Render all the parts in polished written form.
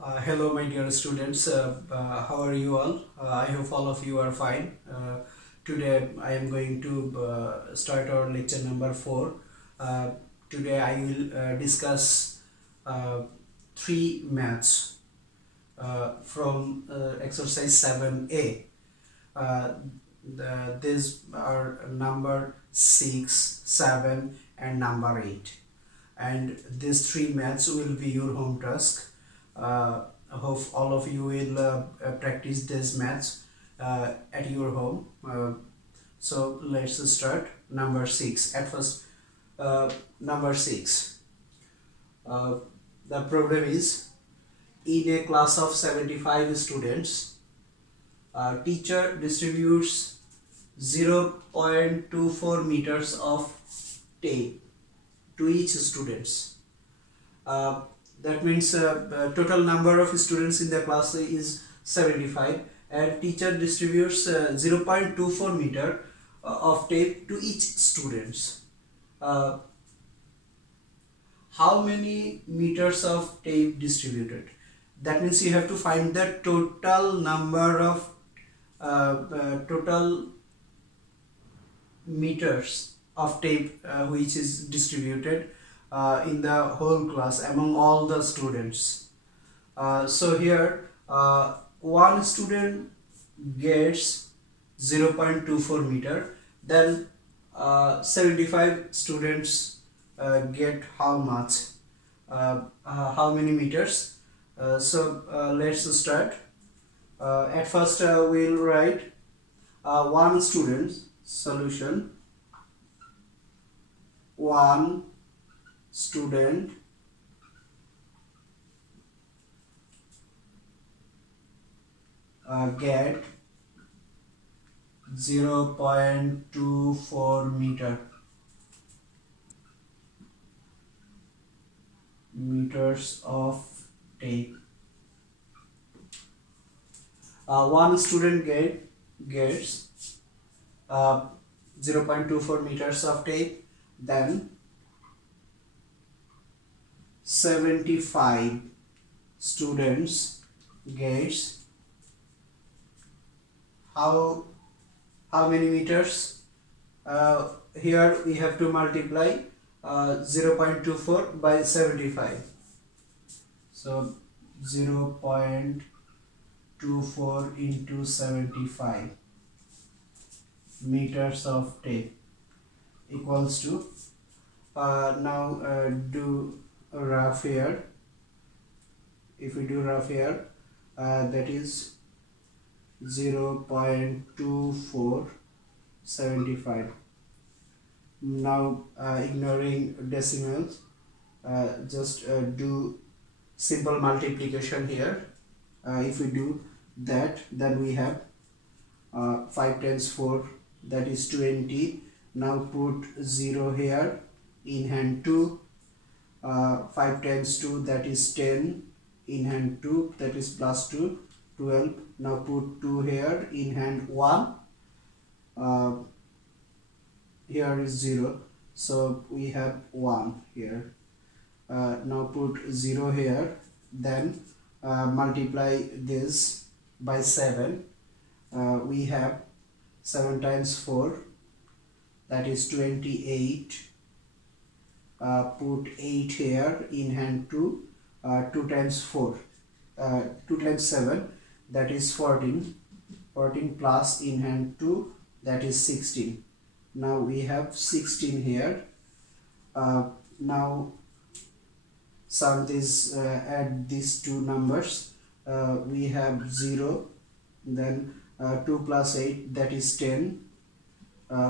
Hello my dear students, how are you all? I hope all of you are fine. Today I am going to start our lecture number 4. Today I will discuss three maths from exercise 7a. These are number 6, 7 and number 8. And these three maths will be your home task. I hope all of you will practice these maths at your home. So let's start. Number 6. At first, number 6. The problem is, in a class of 75 students, teacher distributes 0.24 meters of tape to each students. That means total number of students in the class is 75 and teacher distributes 0.24 meter of tape to each students. How many meters of tape distributed? That means you have to find the total number of total meters of tape which is distributed in the whole class among all the students. So here one student gets 0.24 meter, then 75 students get how much, how many meters? So let's start. At first we'll write one student solution. One student get 0.24 meters of tape. One student gets 0.24 meters of tape, then 75 students gets how many meters? Here we have to multiply 0.24 by 75. So 0.24 into 75 meters of tape equals to now do rough here. If we do rough here, that is 0.2475. Now ignoring decimals, just do simple multiplication here. If we do that, then we have 5 times 4, that is 20. Now put 0 here, in hand 2. 5 times 2, that is 10, in hand 2, that is plus 2, 12. Now put 2 here, in hand 1. Here is 0, so we have 1 here. Now put 0 here, then multiply this by 7. We have 7 times 4, that is 28. Put 8 here, in hand 2. 2 times 4, 2 times 7, that is 14. 14 plus in hand 2, that is 16. Now we have 16 here. Now sum this, add these two numbers. We have 0, then 2 plus 8, that is 10.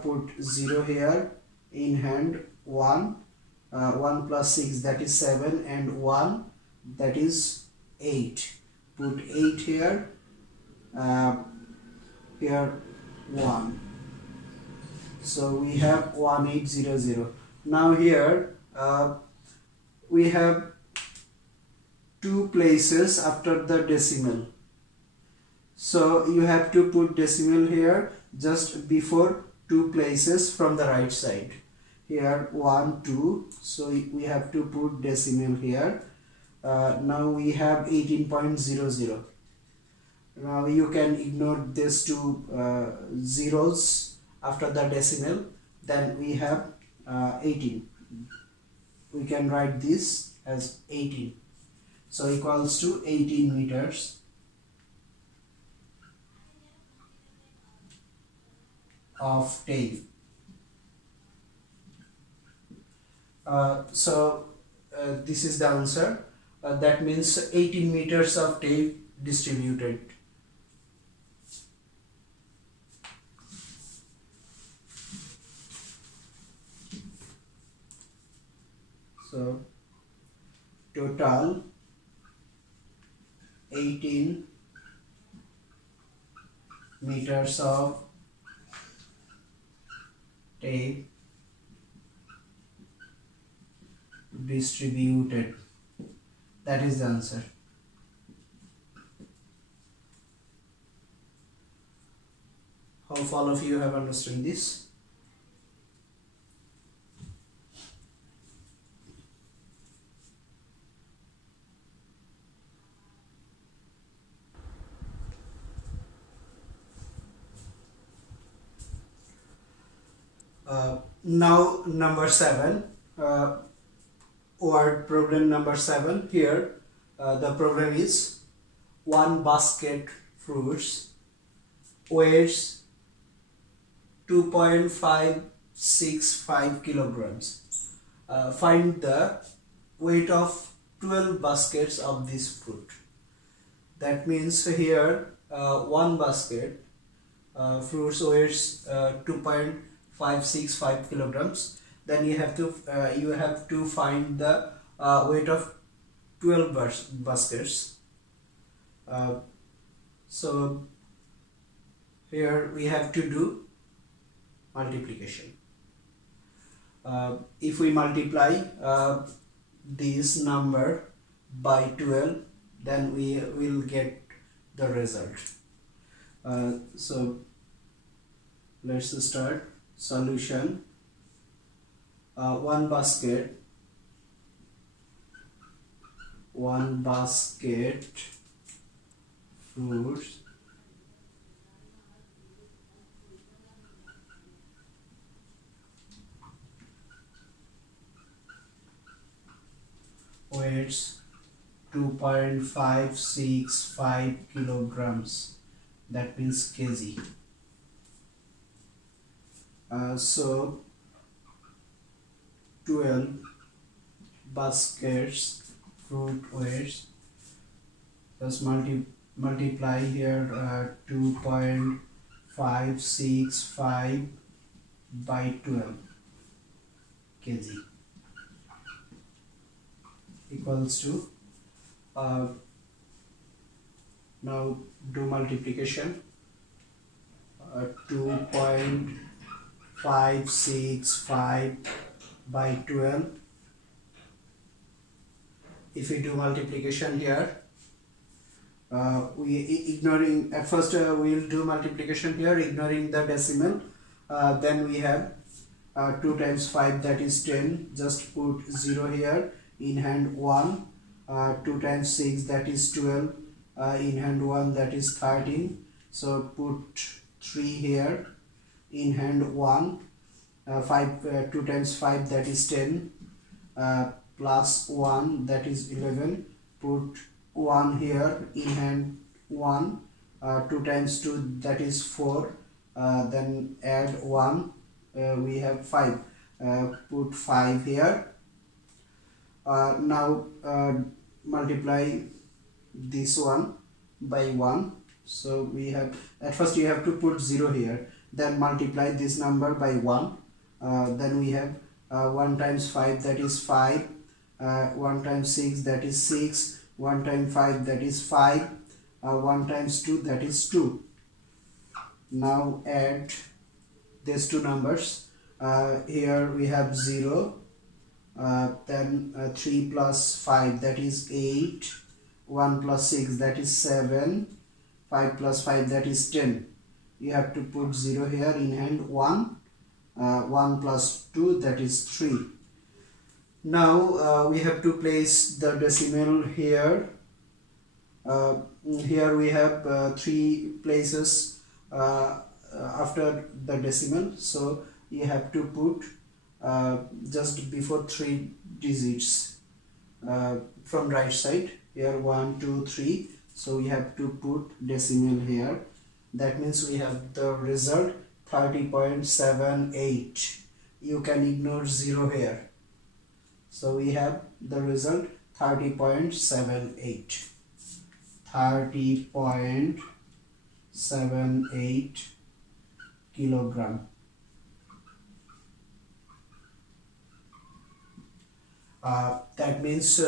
Put 0 here, in hand 1. 1 plus 6, that is 7, and 1, that is 8. Put 8 here, here 1. So we have 1800. Now here we have 2 places after the decimal. So you have to put decimal here just before 2 places from the right side. Here 1, 2, so we have to put decimal here. Now we have 18.00. Now you can ignore these two zeros after the decimal. Then we have 18. We can write this as 18. So equals to 18 meters of tape. This is the answer. That means 18 meters of tape distributed. So total 18 meters of tape distributed. That is the answer. Hope all of you have understood this. Now number 7, word problem number 7. Here the problem is one basket fruits weighs 2.565 kilograms. Find the weight of 12 baskets of this fruit. That means here one basket fruits weighs 2.565 kilograms. Then you have to find the weight of 12 baskets. So here we have to do multiplication. If we multiply this number by 12, then we will get the result. So let's start. Solution. One basket fruits weighs 2.565 kilograms. That means kg. So 12 baskets fruit weighs, just multiply here 2.565 by 12 kg equals to now do multiplication. 2.565 by 12. If we do multiplication here, we will do multiplication here ignoring the decimal. Then we have 2 times 5, that is 10. Just put 0 here, in hand 1. 2 times 6, that is 12. In hand 1, that is 13. So put 3 here, in hand 1. 2 times 5, that is 10. Plus 1, that is 11. Put 1 here, in hand 1. 2 times 2, that is 4. Then add 1, we have 5. Put 5 here. Now multiply this one by 1. So we have, at first you have to put 0 here, then multiply this number by 1. Then we have 1 times 5, that is 5. 1 times 6, that is 6. 1 times 5, that is 5. 1 times 2, that is 2. Now add these two numbers. Here we have 0. Then 3 plus 5, that is 8. 1 plus 6, that is 7. 5 plus 5, that is 10. You have to put 0 here, in hand 1. 1 plus 2, that is 3. Now we have to place the decimal here. Here we have 3 places after the decimal, so you have to put just before 3 digits from right side. Here 1 2 3, so we have to put decimal here. That means we have the result 30.78. You can ignore 0 here. So we have the result 30.78. 30.78 kilogram. That means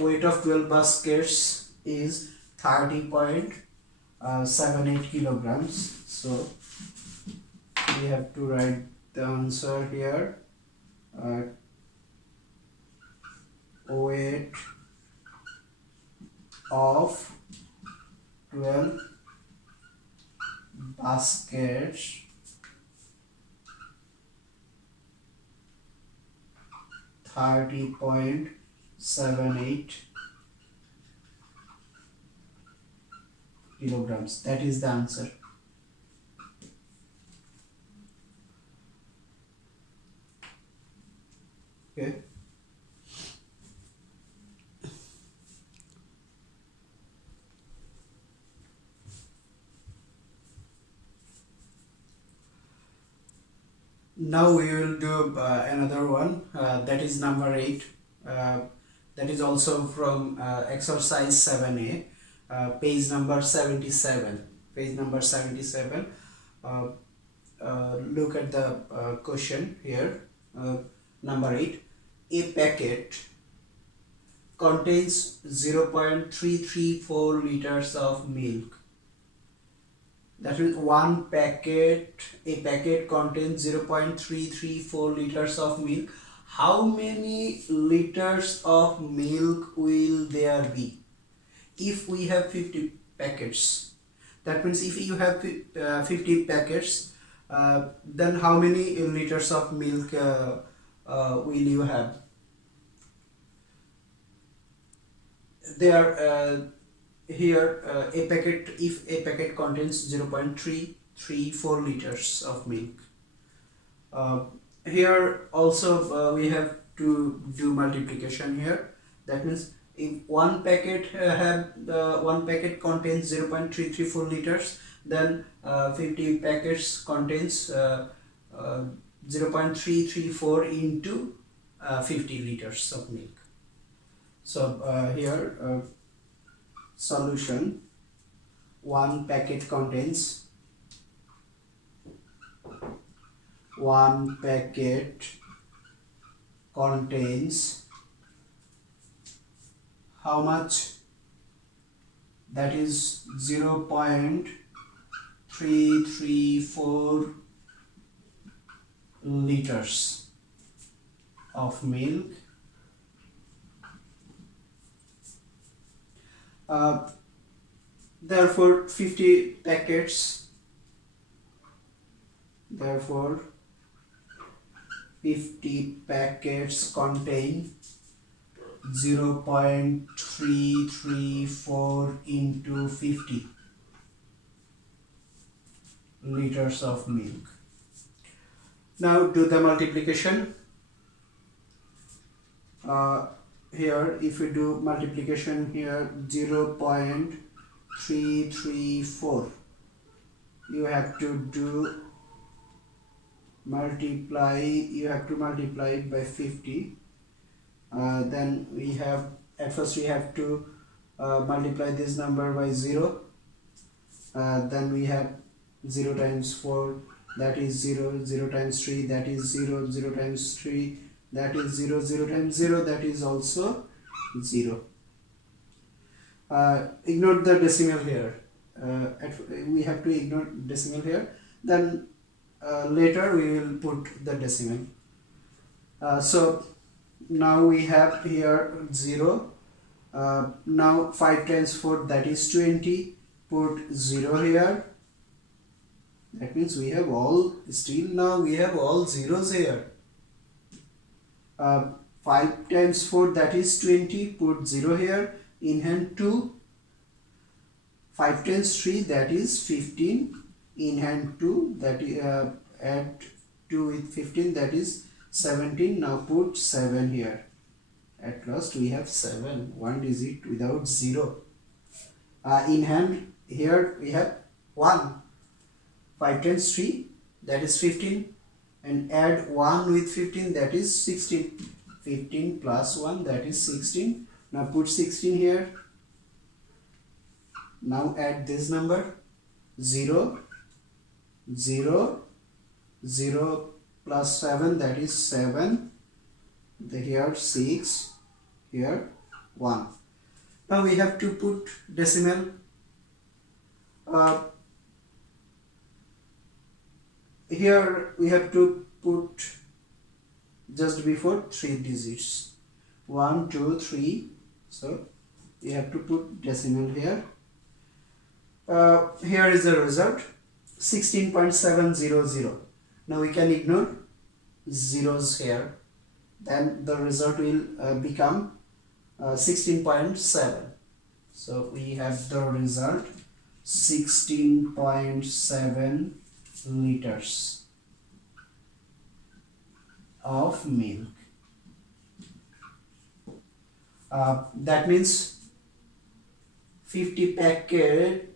weight of 12 baskets is 30.78 kilograms. So we have to write the answer here. Weight of 12 baskets, 30.78 kilograms. That is the answer. Okay. Now we will do another one, that is number 8. That is also from exercise 7a, page number 77. Page number 77. Look at the question here. Number 8. A packet contains 0.334 liters of milk. That means a packet contains 0.334 liters of milk. How many liters of milk will there be if we have 50 packets? That means if you have 50 packets, then how many liters of milk will you have? There here if a packet contains 0.334 liters of milk. Here also we have to do multiplication here. That means if one packet contains 0.334 liters, then 50 packets contains 0.334 into 50 liters of milk. So here solution, one packet contains how much? That is 0.334 liters of milk. Therefore 50 packets, therefore 50 packets contain 0.334 into 50 liters of milk. Now do the multiplication. Here if we do multiplication here, 0.334, you have to do multiply, you have to multiply it by 50. Then we have, at first we have to multiply this number by 0. Then we have 0 times 4, that is 0, 0 times 3, that is 0, 0 times 3, that is 0, 0 times 0, that is also 0. Ignore the decimal here. We have to ignore decimal here. Then later we will put the decimal. So now we have here 0. Now 5 times 4, that is 20. Put 0 here. That means we have all, still now we have all zeros here. 5 times 4, that is 20. Put 0 here. In hand 2. 5 times 3, that is 15. In hand 2, that is add 2 with 15, that is 17. Now put 7 here. At last we have 7, one digit without 0. In hand here we have 1. 5 times 3, that is 15, and add 1 with 15, that is 16. 15 plus 1, that is 16. Now put 16 here. Now add this number. 0, 0, 0 plus 7, that is 7. Here 6, here 1. Now we have to put decimal. Here we have to put just before 3 digits. 1, 2, 3. So we have to put decimal here. Here is the result, 16.700. Now we can ignore zeros here. Then the result will become 16.7. So we have the result 16.7 liters of milk. That means 50 packets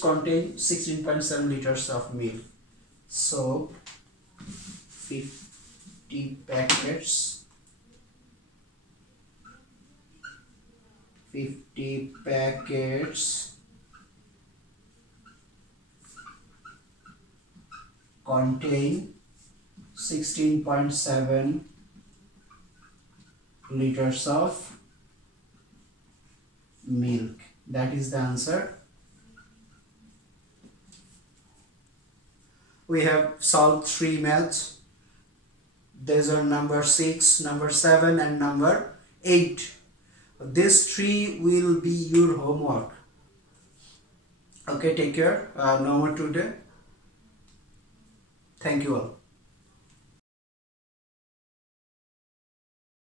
contain 16.7 liters of milk. So 50 packets contain 16.7 liters of milk. That is the answer. We have solved 3 maths. These are number 6, number 7 and number 8. These 3 will be your homework. Okay, take care. No more today. Thank you all.